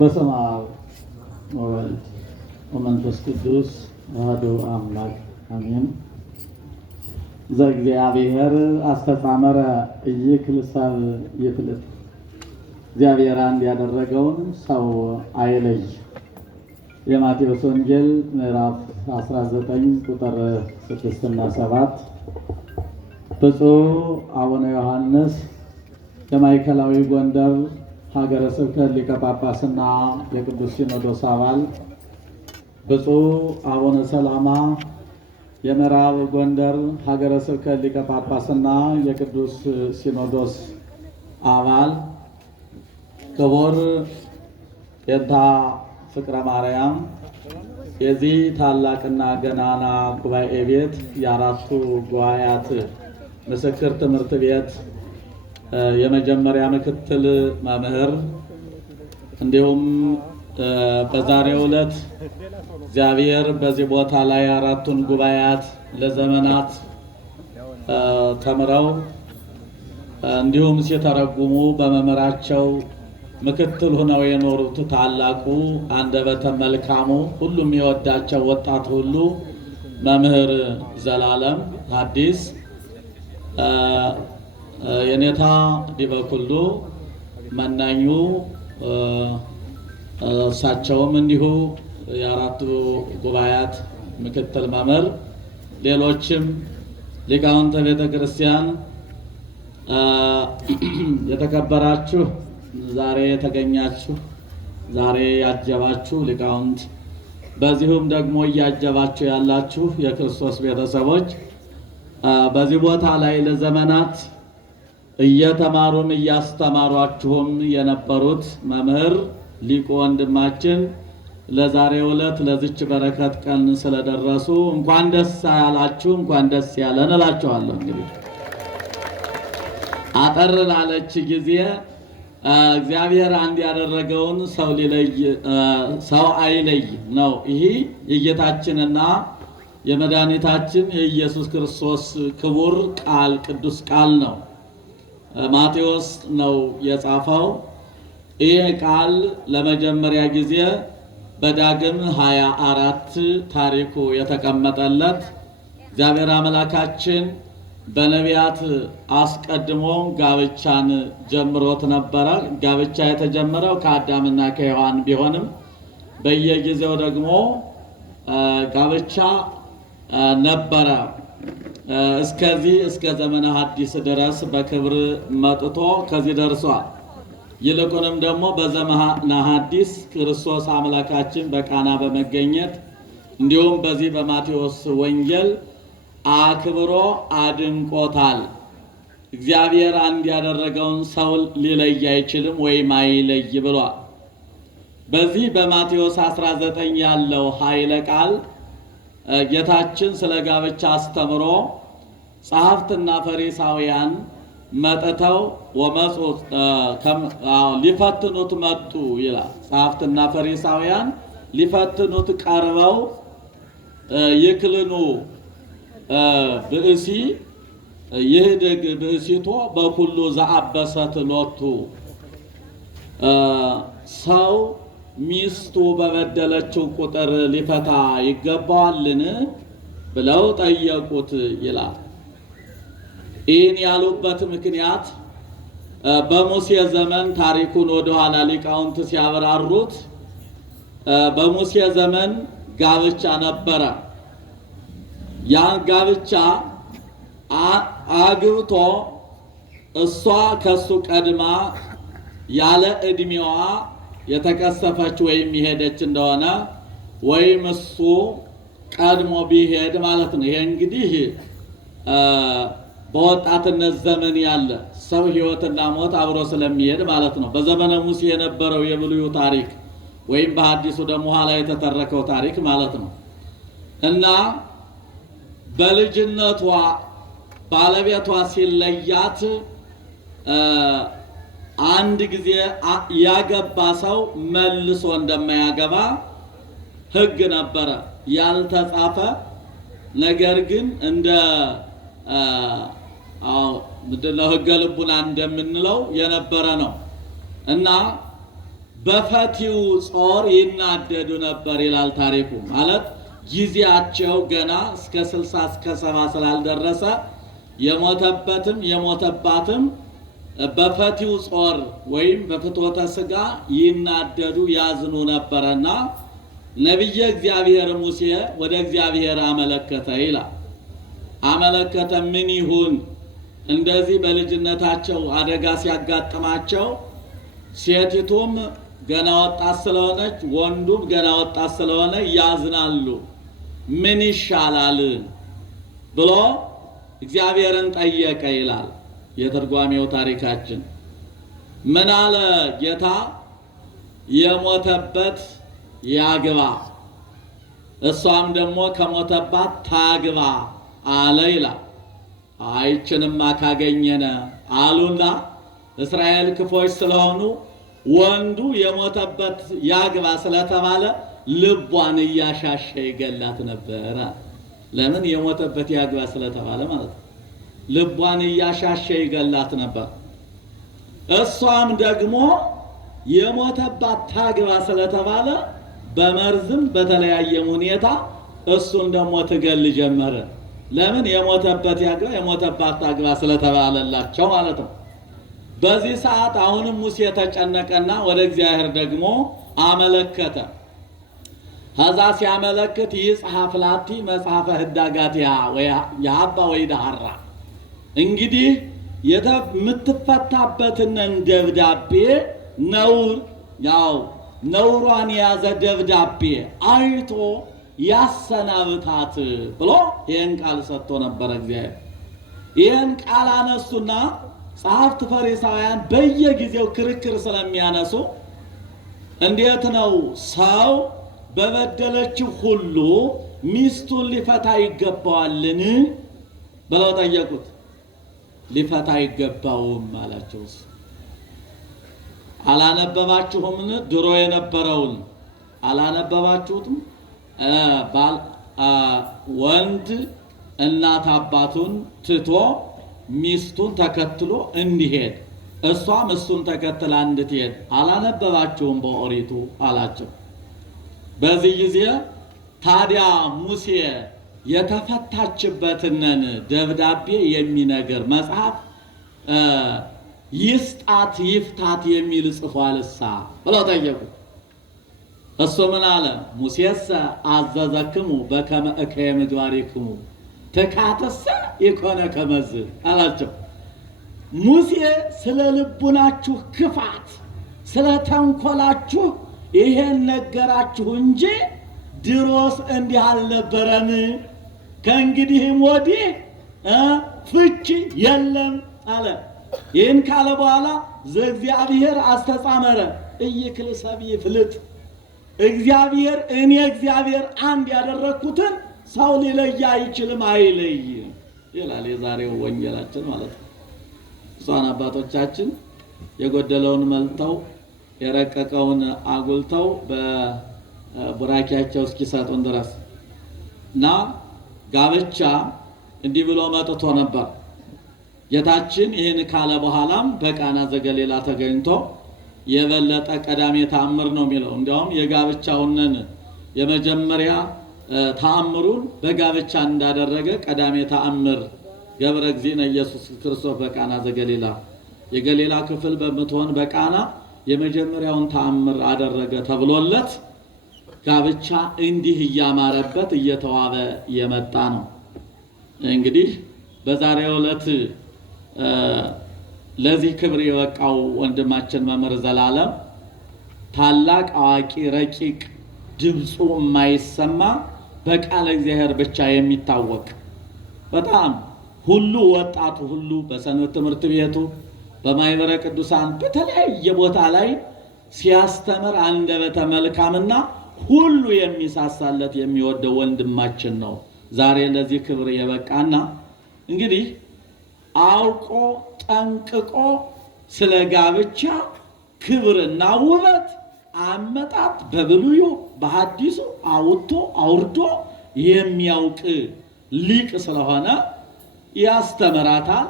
በስመ አብ ወወልድ ወመንፈስ ቅዱስ አሐዱ አምላክ አሜን። ዘእግዚአብሔር አስተጻመረ ኢይክል ሰብእ ይፍልጥ። እግዚአብሔር አንድ ያደረገውን ሰው አይለይ። የማቴዎስ ወንጌል ምዕራፍ 19 ቁጥር 6 እና 7። ብፁዕ አቡነ ዮሐንስ የማዕከላዊ ጎንደር ሀገረ ስብከት ሊቀ ጳጳስና የቅዱስ ሲኖዶስ አባል፣ ብፁዕ አቡነ ሰላማ የምዕራብ ጎንደር ሀገረ ስብከት ሊቀ ጳጳስና የቅዱስ ሲኖዶስ አባል፣ ክቡር የታ ፍቅረ ማርያም የዚህ ታላቅና ገናና ጉባኤ ቤት የአራቱ ጉባኤያት ምስክር ትምህርት ቤት የመጀመሪያ ምክትል መምህር፣ እንዲሁም በዛሬው ዕለት እግዚአብሔር በዚህ ቦታ ላይ አራቱን ጉባኤያት ለዘመናት ተምረው እንዲሁም ሲተረጉሙ በመምህራቸው ምክትል ሆነው የኖሩት ታላቁ አንደበተ መልካሙ ሁሉም የወዳቸው ወጣት ሁሉ መምህር ዘላለም ሐዲስ የኔታ ዲበኩሉ መናኙ እሳቸውም እንዲሁ የአራቱ ጉባኤያት ምክትል መምህር፣ ሌሎችም ሊቃውንተ ቤተ ክርስቲያን፣ የተከበራችሁ ዛሬ የተገኛችሁ ዛሬ ያጀባችሁ ሊቃውንት፣ በዚሁም ደግሞ እያጀባችሁ ያላችሁ የክርስቶስ ቤተሰቦች፣ በዚህ ቦታ ላይ ለዘመናት እየተማሩም እያስተማሯችሁም የነበሩት መምህር ሊቁ ወንድማችን ለዛሬው ዕለት ለዚች በረከት ቀን ስለደረሱ እንኳን ደስ ያላችሁ፣ እንኳን ደስ ያለን እላችኋለሁ። እንግዲህ አጠር ላለች ጊዜ እግዚአብሔር አንድ ያደረገውን ሰው አይለይ ነው። ይሄ የጌታችንና የመድኃኒታችን የኢየሱስ ክርስቶስ ክቡር ቃል ቅዱስ ቃል ነው። ማቴዎስ ነው የጻፈው። ይህ ቃል ለመጀመሪያ ጊዜ በዳግም 24 ታሪኩ የተቀመጠለት እግዚአብሔር አምላካችን በነቢያት አስቀድሞ ጋብቻን ጀምሮት ነበረ። ጋብቻ የተጀመረው ከአዳምና ከሔዋን ቢሆንም በየጊዜው ደግሞ ጋብቻ ነበረ። እስከዚህ እስከ ዘመነ ሐዲስ ድረስ በክብር መጥቶ ከዚህ ደርሷል። ይልቁንም ደግሞ በዘመነ ሐዲስ ክርስቶስ አምላካችን በቃና በመገኘት እንዲሁም በዚህ በማቴዎስ ወንጌል አክብሮ አድንቆታል። እግዚአብሔር አንድ ያደረገውን ሰው ሊለይ አይችልም ወይም አይለይ ብሏል። በዚህ በማቴዎስ 19 ያለው ኃይለ ቃል ጌታችን ስለ ጋብቻ አስተምሮ ጸሐፍትና ፈሪሳውያን መጥተው ሊፈትኑት መጡ ይላል። ጸሐፍትና ፈሪሳውያን ሊፈትኑት ቀርበው ይክልኑ ብእሲ ይህድግ ብእሲቶ በኩሉ ዘአበሰት ሎቱ፣ ሰው ሚስቱ በበደለችው ቁጥር ሊፈታ ይገባዋልን ብለው ጠየቁት ይላል። ይህን ያሉበት ምክንያት በሙሴ ዘመን ታሪኩን ወደኋላ ሊቃውንት ሲያብራሩት በሙሴ ዘመን ጋብቻ ነበረ። ያን ጋብቻ አግብቶ እሷ ከሱ ቀድማ ያለ ዕድሜዋ የተቀሰፈች ወይም የሄደች እንደሆነ ወይም እሱ ቀድሞ ቢሄድ ማለት ነው። ይሄ እንግዲህ በወጣትነት ዘመን ያለ ሰው ሕይወትና ሞት አብሮ ስለሚሄድ ማለት ነው። በዘመነ ሙሴ የነበረው የብሉዩ ታሪክ ወይም በሐዲሱ ደግሞ ኋላ የተተረከው ታሪክ ማለት ነው። እና በልጅነቷ ባለቤቷ ሲለያት አንድ ጊዜ ያገባ ሰው መልሶ እንደማያገባ ሕግ ነበረ፣ ያልተጻፈ ነገር ግን እንደ ምንድነው ሕገ ልቡና እንደምንለው የነበረ ነው። እና በፈቲው ጾር ይናደዱ ነበር ይላል ታሪኩ። ማለት ጊዜያቸው ገና እስከ 60 እስከ 70 ስላልደረሰ የሞተበትም የሞተባትም በፈቲው ጾር ወይም በፍትወተ ሥጋ ይናደዱ ያዝኑ ነበርና ነቢየ እግዚአብሔር ሙሴ ወደ እግዚአብሔር አመለከተ ይላል። አመለከተ ምን ይሁን? እንደዚህ በልጅነታቸው አደጋ ሲያጋጥማቸው ሴቲቱም ገና ወጣት ስለሆነች ወንዱም ገና ወጣት ስለሆነ ያዝናሉ። ምን ይሻላል ብሎ እግዚአብሔርን ጠየቀ ይላል የትርጓሜው ታሪካችን። ምን አለ ጌታ? የሞተበት ያግባ፣ እሷም ደግሞ ከሞተባት ታግባ አለ ይላል። አይችንማ ካገኘነ አሉና እስራኤል ክፎች ስለሆኑ ወንዱ የሞተበት ያግባ ስለተባለ ልቧን እያሻሸ ይገላት ነበር። ለምን? የሞተበት ያግባ ስለተባለ ማለት ነው። ልቧን እያሻሸ ይገላት ነበር። እሷም ደግሞ የሞተባት ታግባ ስለተባለ በመርዝም በተለያየ ሁኔታ እሱን ደግሞ ትገል ጀመረ። ለምን? የሞተበት ያግባ የሞተባት ታግባ ስለተባለላቸው ማለት ነው። በዚህ ሰዓት አሁንም ሙሴ ተጨነቀና ወደ እግዚአብሔር ደግሞ አመለከተ። ከዛ ሲያመለክት ይጽሐፍ ላቲ መጽሐፈ ህዳጋቲሃ የሀባ ወይዳሃራ፣ እንግዲህ የምትፈታበትን ደብዳቤ ነውሯን የያዘ ደብዳቤ አይቶ ያሰናብታት ብሎ ይህን ቃል ሰጥቶ ነበር እግዚአብሔር። ይህን ቃል አነሱና ጸሐፍት ፈሪሳውያን በየጊዜው ክርክር ስለሚያነሱ እንዴት ነው ሰው በበደለችው ሁሉ ሚስቱን ሊፈታ ይገባዋልን ብለው ጠየቁት። ሊፈታ አይገባውም አላቸው። አላነበባችሁምን? ድሮ የነበረውን አላነበባችሁትም? ወንድ እናት አባቱን ትቶ ሚስቱን ተከትሎ እንዲሄድ እሷም እሱን ተከትላ እንድትሄድ አላነበባችሁም በኦሪቱ አላቸው። በዚህ ጊዜ ታዲያ ሙሴ የተፈታችበትንን ደብዳቤ የሚነግር መጽሐፍ ይስጣት ይፍታት የሚል ጽፏልሳ ብለው ጠየቁ። እሱ ምን አለ? ሙሴሰ አዘዘክሙ በከመ እከየ ምግባሪክሙ ተካተሰ የኮነ ከመዝ አላቸው። ሙሴ ስለ ልቡናችሁ ክፋት ስለ ተንኮላችሁ ይሄን ነገራችሁ እንጂ ድሮስ እንዲህ አልነበረም። ከእንግዲህም ወዲህ ፍቺ የለም አለ። ይህን ካለ በኋላ ዘእግዚአብሔር አስተጻመረ እይክል ሰብ ይፍልጥ፣ እግዚአብሔር እኔ እግዚአብሔር አንድ ያደረግኩትን ሰው ሊለይ አይችልም አይለይም ይላል የዛሬው ወንጌላችን ማለት ነው። ብፁዓን አባቶቻችን የጎደለውን መልተው የረቀቀውን አጉልተው በቡራኪያቸው እስኪሰጡን ድረስ እና ጋብቻ እንዲህ ብሎ መጥቶ ነበር። ጌታችን ይህን ካለ በኋላም በቃና ዘገሊላ ተገኝቶ የበለጠ ቀዳሜ ተአምር ነው የሚለው። እንዲያውም የጋብቻውንን የመጀመሪያ ተአምሩን በጋብቻ እንዳደረገ ቀዳሜ ተአምር ገብረ እግዚእነ ኢየሱስ ክርስቶስ በቃና ዘገሊላ የገሊላ ክፍል በምትሆን በቃና የመጀመሪያውን ተአምር አደረገ ተብሎለት ጋብቻ እንዲህ እያማረበት እየተዋበ የመጣ ነው። እንግዲህ በዛሬው ዕለት ለዚህ ክብር የበቃው ወንድማችን መምህር ዘላለም ታላቅ አዋቂ ረቂቅ ድምፁ የማይሰማ በቃለ እግዚአብሔር ብቻ የሚታወቅ በጣም ሁሉ ወጣቱ ሁሉ በሰንበት ትምህርት ቤቱ በማይበረ ቅዱሳን በተለያየ ቦታ ላይ ሲያስተምር አንደበተ መልካምና ሁሉ የሚሳሳለት የሚወደው ወንድማችን ነው። ዛሬ ለዚህ ክብር የበቃና እንግዲህ አውቆ ጠንቅቆ ስለ ጋብቻ ክብርና ውበት አመጣጥ በብሉዩ በሐዲሱ አውጥቶ አውርዶ የሚያውቅ ሊቅ ስለሆነ ያስተምራታል፣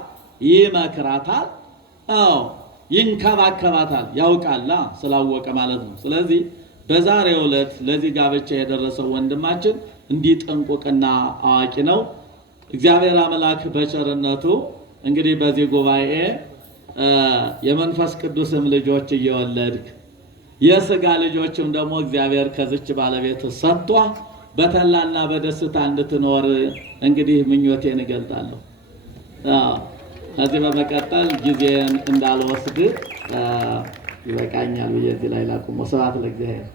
ይመክራታል። ይንከባከባታል። ያውቃላ ስላወቀ ማለት ነው። ስለዚህ በዛሬው ዕለት ለዚህ ጋብቻ የደረሰው ወንድማችን እንዲህ ጥንቁቅና አዋቂ ነው። እግዚአብሔር አምላክ በቸርነቱ እንግዲህ በዚህ ጉባኤ የመንፈስ ቅዱስም ልጆች እየወለድክ የሥጋ ልጆችም ደግሞ እግዚአብሔር ከዚች ባለቤት ሰጥቷ በተላና በደስታ እንድትኖር እንግዲህ ምኞቴን እገልጣለሁ። ከዚህ በመቀጠል ጊዜን እንዳልወስድ ይበቃኛል ብዬ እዚህ ላይ ላቁም። ስብሐት ለእግዚአብሔር።